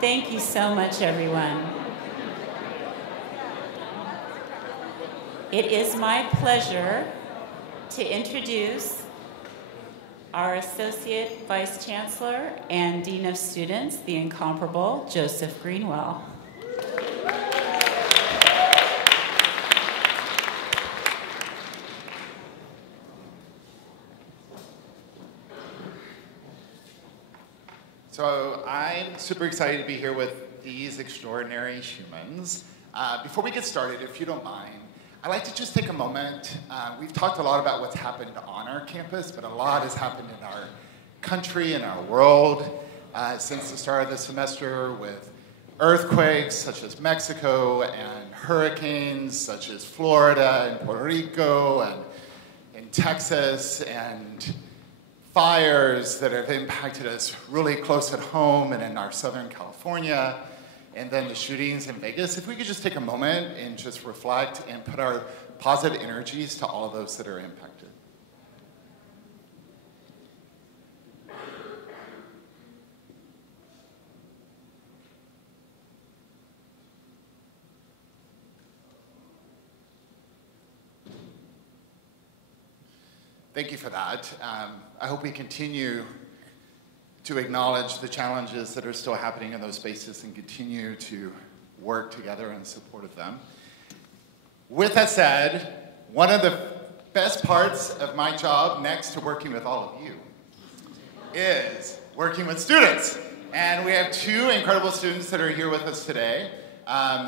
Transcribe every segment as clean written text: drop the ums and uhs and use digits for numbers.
Thank you so much, everyone. It is my pleasure to introduce our Associate Vice Chancellor and Dean of Students, the incomparable Joseph Greenwell. So I'm super excited to be here with these extraordinary humans. Before we get started, if you don't mind, I'd like to just take a moment. We've talked a lot about what's happened on our campus, but a lot has happened in our country and our world since the start of the semester, with earthquakes such as Mexico and hurricanes such as Florida and Puerto Rico and in Texas, and fires that have impacted us really close at home and in our Southern California, and then the shootings in Vegas. If we could just take a moment and just reflect and put our positive energies to all of those that are impacted. Thank you for that. I hope we continue to acknowledge the challenges that are still happening in those spaces and continue to work together in support of them. With that said, one of the best parts of my job, next to working with all of you, is working with students. And we have two incredible students that are here with us today.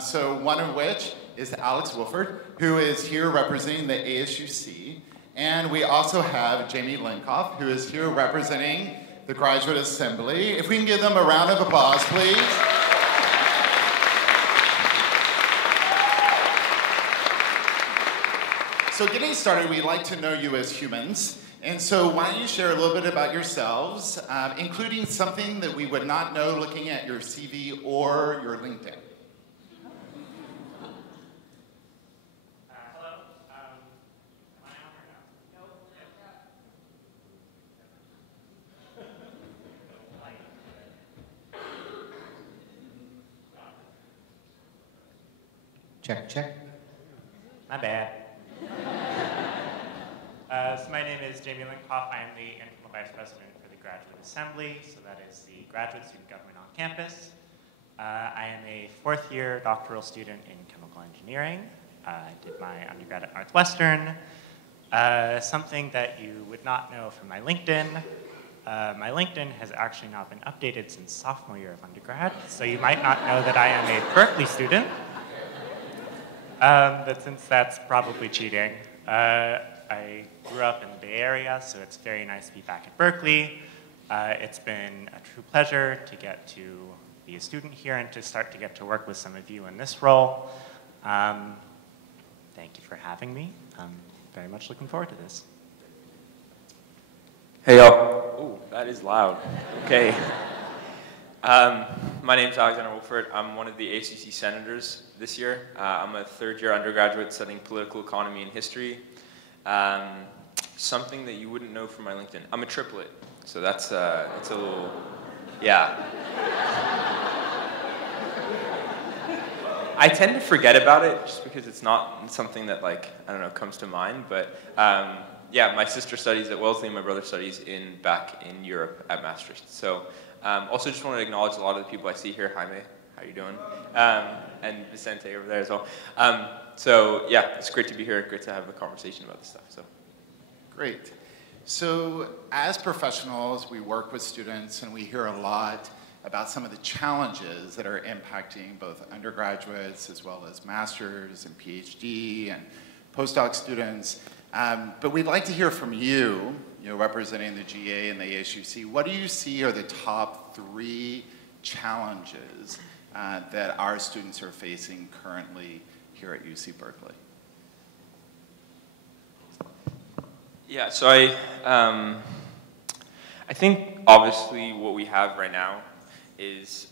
So one of which is Alex Wilfred, who is here representing the ASUC. And we also have Jamie Linkoff, who is here representing the Graduate Assembly. If we can give them a round of applause, please. So getting started, we'd like to know you as humans. And so why don't you share a little bit about yourselves, including something that we would not know looking at your CV or your LinkedIn. Check, check. My bad. So my name is Jamie Linkoff. I am the Interim Vice President for the Graduate Assembly, so that is the graduate student government on campus. I am a fourth-year doctoral student in chemical engineering. I did my undergrad at Northwestern. Something that you would not know from my LinkedIn. My LinkedIn has actually not been updated since sophomore year of undergrad, so you might not know that I am a Berkeley student. But since that's probably cheating, I grew up in the Bay Area, so it's very nice to be back at Berkeley. It's been a true pleasure to get to be a student here and to start to get to work with some of you in this role. Thank you for having me. I'm very much looking forward to this. Hey, y'all. Oh, that is loud. Okay. My name is Alexander Wilfred. I'm one of the ACC senators this year. I'm a third-year undergraduate studying political economy and history. Something that you wouldn't know from my LinkedIn. I'm a triplet, so that's a little, yeah. I tend to forget about it just because it's not something that, like, I don't know, comes to mind. But yeah, my sister studies at Wellesley and my brother studies back in Europe at Maastricht. So. Also just want to acknowledge a lot of the people I see here. Jaime, how you doing? And Vicente over there as well. So yeah, it's great to be here. Great to have a conversation about this stuff. So great. So as professionals, we work with students and we hear a lot about some of the challenges that are impacting both undergraduates as well as masters and PhD and postdoc students. But we'd like to hear from you, representing the GA and the ASUC. What do you see are the top 3 challenges that our students are facing currently here at UC Berkeley? yeah, so I think obviously what we have right now is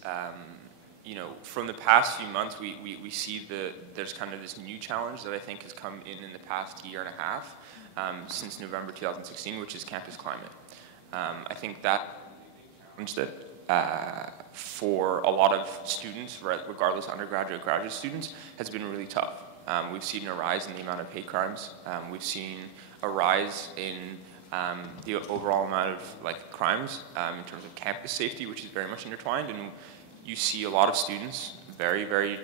from the past few months, we see there's kind of this new challenge that I think has come in the past year and a half since November 2016, which is campus climate. I think that challenge that for a lot of students, regardless undergraduate or graduate students, has been really tough. We've seen a rise in the amount of hate crimes. We've seen a rise in the overall amount of crimes in terms of campus safety, which is very much intertwined. And you see a lot of students very, very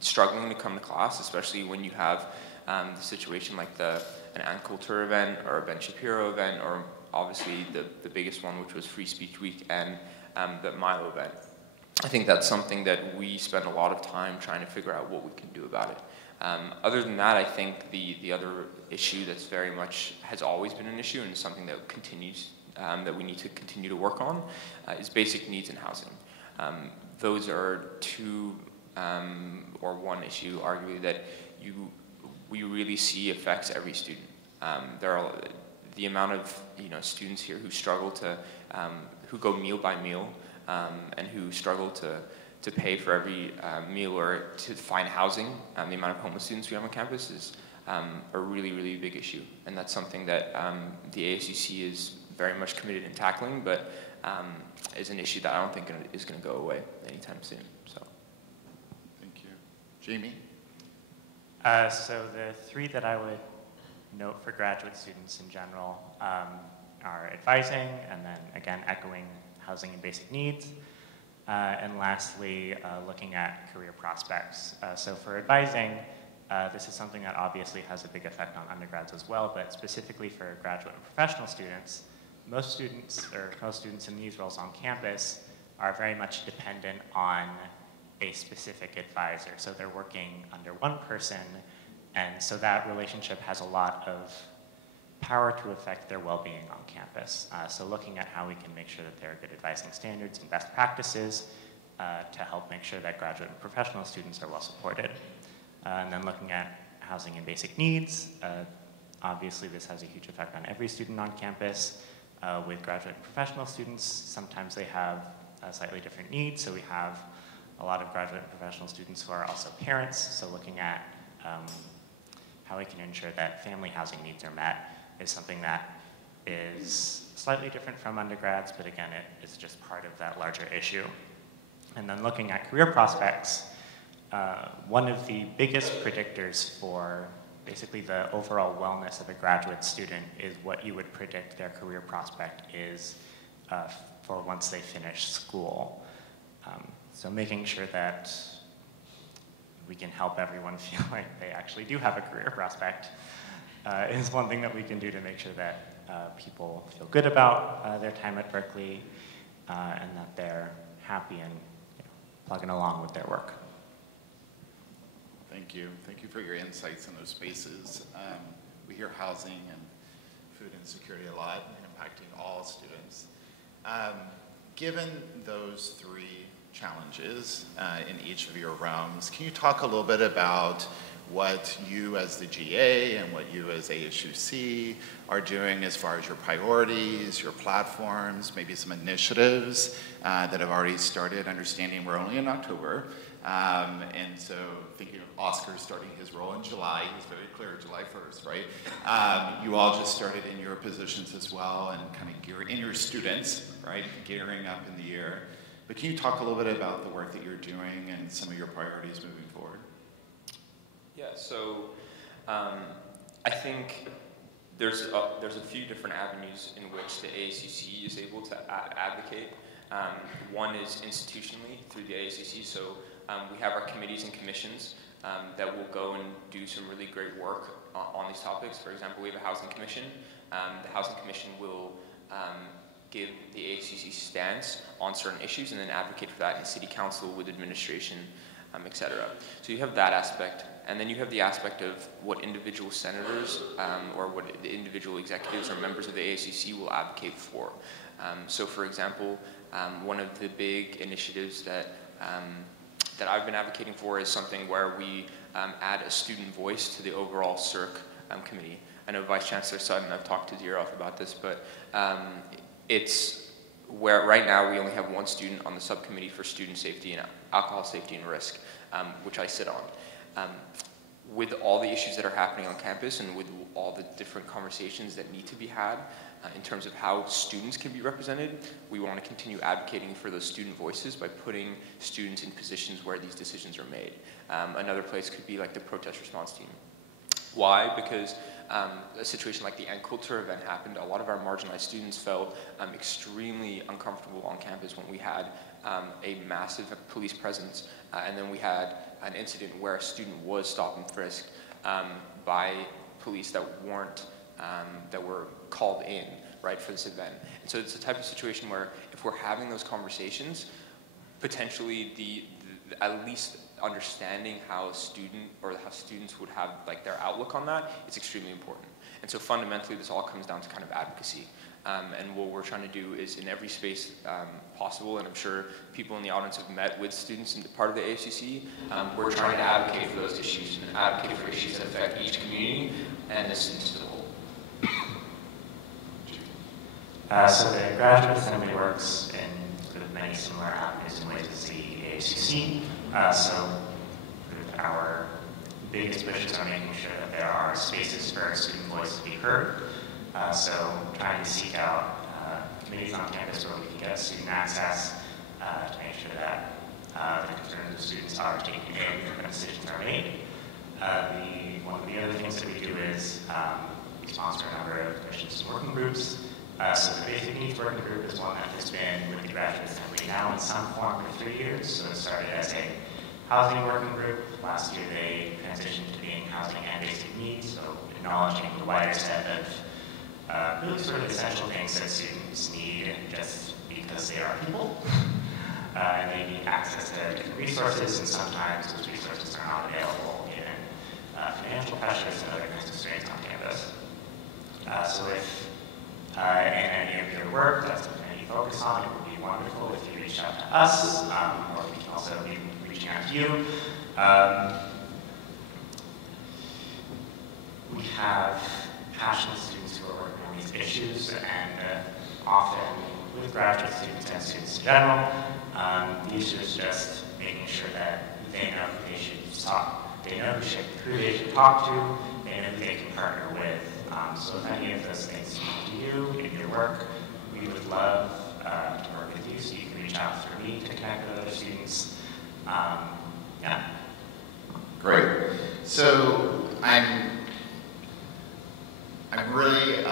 struggling to come to class, especially when you have the situation like an Ann Coulter event or a Ben Shapiro event, or obviously the biggest one, which was Free Speech Week and the Milo event. I think that's something that we spend a lot of time trying to figure out what we can do about it. Other than that, I think the other issue that's very much has always been an issue and is something that continues, that we need to continue to work on, is basic needs in housing. Those are two, or one issue, arguably, that we really see affects every student. There are the amount of students here who struggle to, who go meal by meal, and who struggle to pay for every meal or to find housing. The amount of homeless students we have on campus is a really, really big issue. And that's something that the ASUC is very much committed in tackling, but is an issue that I don't think is going to go away anytime soon. So, thank you. Jamie? So the three that I would note for graduate students in general are advising, and then again echoing housing and basic needs. And lastly, looking at career prospects. So for advising, this is something that obviously has a big effect on undergrads as well, but specifically for graduate and professional students, most students in these roles on campus are very much dependent on a specific advisor. So they're working under one person, and so that relationship has a lot of power to affect their well-being on campus. So looking at how we can make sure that there are good advising standards and best practices to help make sure that graduate and professional students are well supported. And then looking at housing and basic needs, obviously this has a huge effect on every student on campus. With graduate and professional students, sometimes they have slightly different needs. So we have a lot of graduate and professional students who are also parents. So looking at how we can ensure that family housing needs are met is something that is slightly different from undergrads, but again, it is just part of that larger issue. And then looking at career prospects, one of the biggest predictors for basically the overall wellness of a graduate student is what you would predict their career prospect is for once they finish school. So making sure that we can help everyone feel like they actually do have a career prospect is one thing that we can do to make sure that people feel good about their time at Berkeley and that they're happy and plugging along with their work. Thank you. Thank you for your insights in those spaces. We hear housing and food insecurity a lot, impacting all students. Given those three challenges in each of your realms, can you talk a little bit about what you as the GA and what you as ASUC are doing as far as your priorities, your platforms, maybe some initiatives that have already started, understanding we're only in October. And so thinking of Oscar starting his role in July, he's very clear, July 1st, right? You all just started in your positions as well and kind of gearing, in your students, right? Gearing up in the year. But can you talk a little bit about the work that you're doing and some of your priorities moving forward? Yeah, so I think there's a few different avenues in which the ASUC is able to advocate. One is institutionally through the ASUC, so we have our committees and commissions that will go and do some really great work on these topics. For example, we have a housing commission. The housing commission will give the ASUC stance on certain issues and then advocate for that in city council with administration, etc. So you have that aspect. And then you have the aspect of what individual senators or what the individual executives or members of the ASUC will advocate for. So for example, one of the big initiatives that I've been advocating for is something where we add a student voice to the overall CIRC committee. I know Vice Chancellor Sutton, I've talked to Diroff about this, but it's where right now we only have one student on the subcommittee for student safety and alcohol safety and risk, which I sit on. With all the issues that are happening on campus and with all the different conversations that need to be had, in terms of how students can be represented, we want to continue advocating for those student voices by putting students in positions where these decisions are made. Another place could be like the protest response team. Why? Because a situation like the Culture event happened, a lot of our marginalized students felt extremely uncomfortable on campus when we had a massive police presence, and then we had an incident where a student was stopped and frisked by police that were called in, right, for this event. And so it's the type of situation where if we're having those conversations, potentially at least understanding how students would have like their outlook on that, it's extremely important. And so fundamentally, this all comes down to kind of advocacy. And what we're trying to do is in every space possible, and I'm sure people in the audience have met with students in part of the ASUC, we're trying to advocate for those issues and advocate for issues that affect each community and the students as a whole. So the Graduate Assembly works in sort of many similar avenues and ways as the ASUC. So our biggest wishes are making sure that there are spaces for student voice to be heard. So trying to seek out committees on campus where we can get student access to make sure that the concerns of students are taken in and decisions are made. One of the other things that we do is we sponsor a number of commissions and working groups. So the Basic Needs Working Group is one that has been with the Graduate Assembly now in some form for 3 years. So it started as a housing working group. Last year they transitioned to being housing and basic needs, so acknowledging the wider set of really sort of essential things that students need just because they are people. And they need access to different resources, and sometimes those resources are not available given financial pressures and other kinds of strains on campus. So if in any of your work that's something that you focus on, it would be wonderful if you reach out to us, or we can also be reaching out to you. We have passionate students who are working on these issues, and often with graduate students and students in general, the issue is just making sure that they know who they should talk, they know who they should talk to, they know who they can partner with. So if any of those things you do in your work, we would love to work with you, so you can reach out through me to connect with other students. Yeah. Great. So I'm really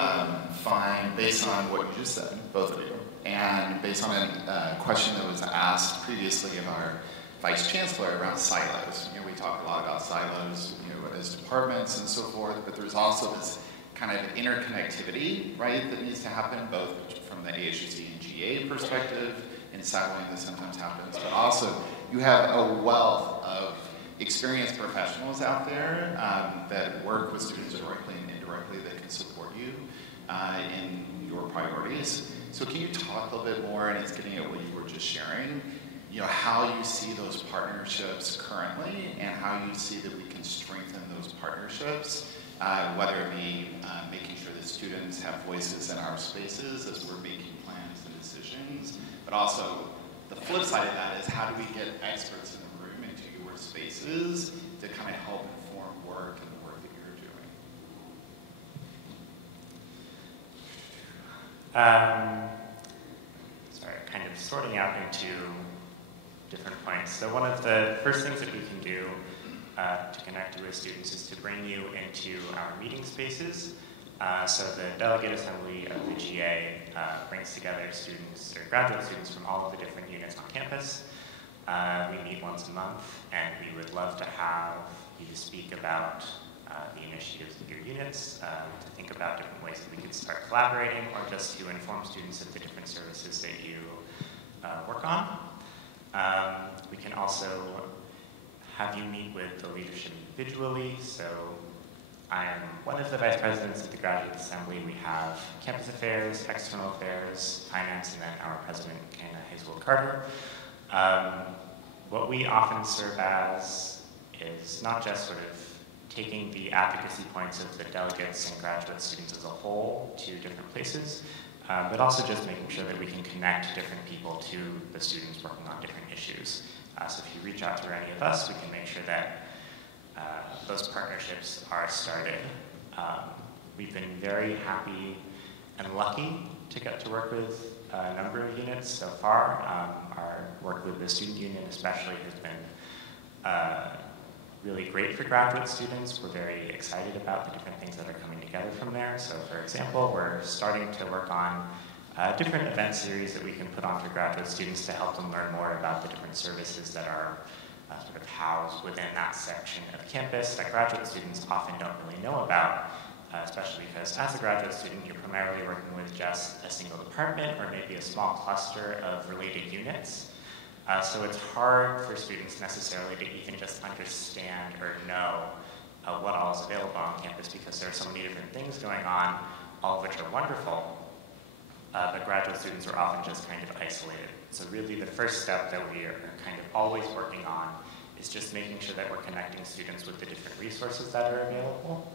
fine based on what you just said, both of you, and based on a question that was asked previously of our Vice Chancellor around silos. We talk a lot about silos, as departments and so forth, but there's also this kind of interconnectivity, right, that needs to happen both from the ASUC and GA perspective, and siloing that sometimes happens, but also you have a wealth of experienced professionals out there that work with students directly and indirectly that can support you in your priorities. So can you talk a little bit more, and it's getting at what you were just sharing, how you see those partnerships currently and how you see that we can strengthen those partnerships, whether it be making sure that students have voices in our spaces as we're making plans and decisions, but also the flip side of that is how do we get experts in the room into your spaces to kind of help inform work and the work that you're doing? Sorry, kind of sorting out into different points. So one of the first things that we can do to connect with students is to bring you into our meeting spaces. So the Delegate Assembly of the GA brings together students, or graduate students from all of the different units on campus. We meet once a month, and we would love to have you to speak about the initiatives of your units, to think about different ways that we could start collaborating, or just to inform students of the different services that you work on. We can also have you meet with the leadership individually. So I am one of the vice presidents of the Graduate Assembly. We have campus affairs, external affairs, finance, and then our president, Kenna Hazelwood-Carter. What we often serve as is not just sort of taking the advocacy points of the delegates and graduate students as a whole to different places, but also just making sure that we can connect different people to the students working on different issues. So if you reach out to any of us, we can make sure that those partnerships are started. We've been very happy am lucky to get to work with a number of units so far. Our work with the student union especially has been really great for graduate students. We're very excited about the different things that are coming together from there. So for example, we're starting to work on different event series that we can put on for graduate students to help them learn more about the different services that are sort of housed within that section of campus that graduate students often don't really know about, especially because as a graduate student, you're primarily working with just a single department or maybe a small cluster of related units. So it's hard for students necessarily to even just understand or know what all is available on campus because there are so many different things going on, all of which are wonderful, but graduate students are often just kind of isolated. So really the first step that we are kind of always working on is just making sure that we're connecting students with the different resources that are available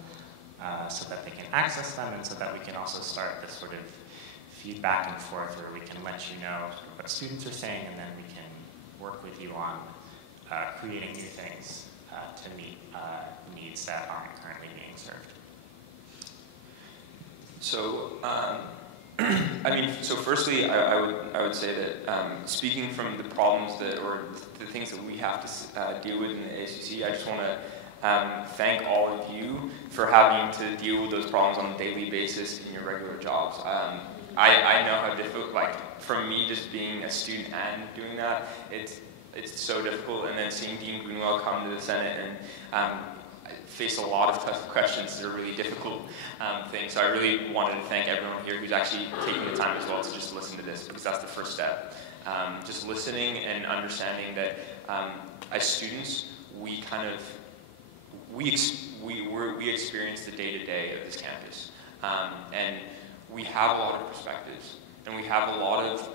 so that they can access them and so that we can also start this sort of feedback and forth where we can let you know what students are saying and then we can work with you on creating new things to meet needs that aren't currently being served. So, I mean, so firstly, I would say that speaking from the problems that, or the things that we have to deal with in the ASUC, I just want to thank all of you for having to deal with those problems on a daily basis in your regular jobs. I know how difficult, like, for me just being a student and doing that, it's so difficult, and then seeing Dean Greenwell come to the Senate and face a lot of tough questions is a really difficult thing. So I really wanted to thank everyone here who's actually taking the time as well to just listen to this, because that's the first step. Just listening and understanding that as students, we experience the day-to-day of this campus. And we have a lot of perspectives, and we have a lot of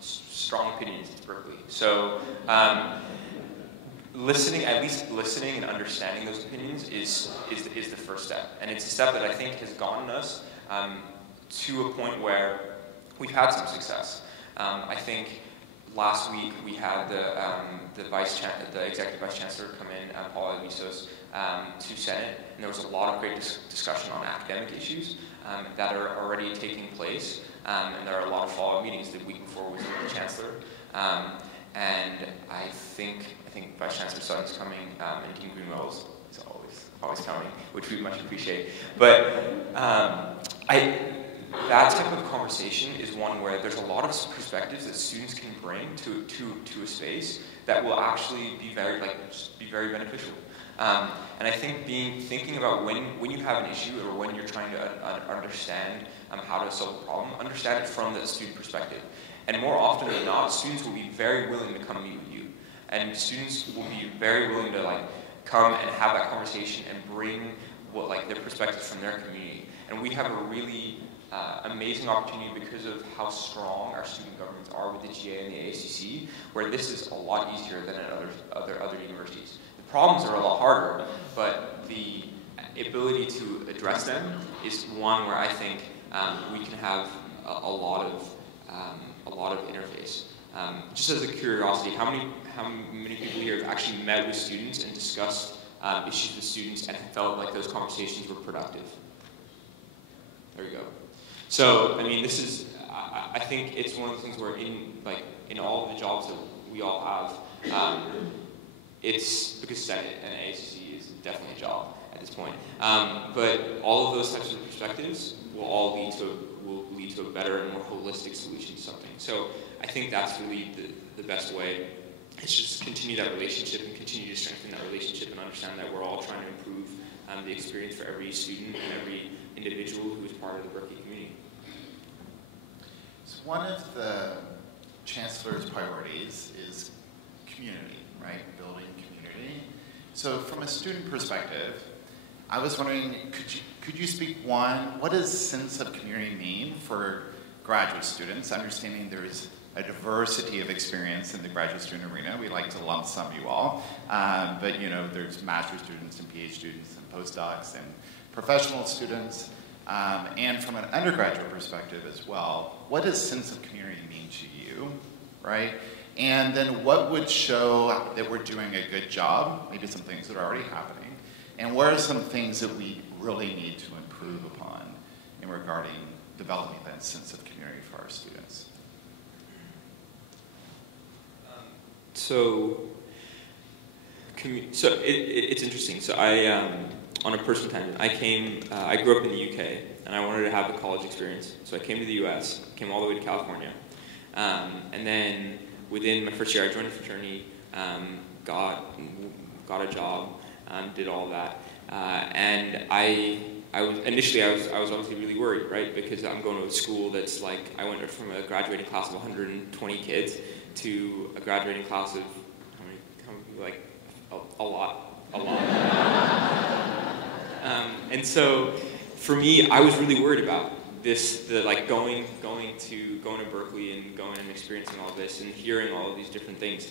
strong opinions at Berkeley. So at least listening and understanding those opinions is the first step. And it's a step that I think has gotten us to a point where we've had some success. I think last week we had the executive vice chancellor come in, Paul Avisos, to Senate, and there was a lot of great discussion on academic issues that are already taking place, and there are a lot of follow-up meetings the week before with the chancellor. And I think Vice Chancellor Sutton's coming, and Dean Greenwell is always coming, which we much appreciate. But that type of conversation is one where there's a lot of perspectives that students can bring to a space that will actually be very beneficial. And I think thinking about when you have an issue or when you're trying to understand how to solve a problem, understand it from the student perspective. And more often than not, students will be very willing to come meet with you. And students will be very willing to come and have that conversation and bring their perspectives from their community. And we have a really amazing opportunity because of how strong our student governments are with the GA and the ASUC, where this is a lot easier than at other universities. The problems are a lot harder, but the ability to address them is one where I think we can have a lot of interface. Just as a curiosity, how many people here have actually met with students and discussed issues with students and felt like those conversations were productive? There you go. So, I mean, this is, I think it's one of the things where in all of the jobs that we all have, it's because Senate and ASUC is definitely a job at this point. But all of those types of perspectives will all lead to a better and more holistic solution to something. So I think that's really the best way. It's just continue that relationship and continue to strengthen that relationship and understand that we're all trying to improve the experience for every student and every individual who is part of the Berkeley community. So one of the Chancellor's priorities is community, right? Building community. So from a student perspective, I was wondering, could you speak what does sense of community mean for graduate students? Understanding there's a diversity of experience in the graduate student arena. We like to lump sum you all, but there's master's students and PhD students and postdocs and professional students, and from an undergraduate perspective as well. What does sense of community mean to you, right? And then what would show that we're doing a good job? Maybe some things that are already happening. And what are some things that we really need to improve upon in regarding developing that sense of community for our students? It's interesting. So on a personal tangent, I grew up in the UK, and I wanted to have a college experience. So I came to the US, came all the way to California. And then within my first year, I joined a fraternity, got a job, did all that. And I was obviously really worried, right? Because I'm going to a school that's like, I went from a graduating class of 120 kids to a graduating class of, like, a lot. And so, for me, I was really worried about going to Berkeley and going and experiencing all of this and hearing all of these different things.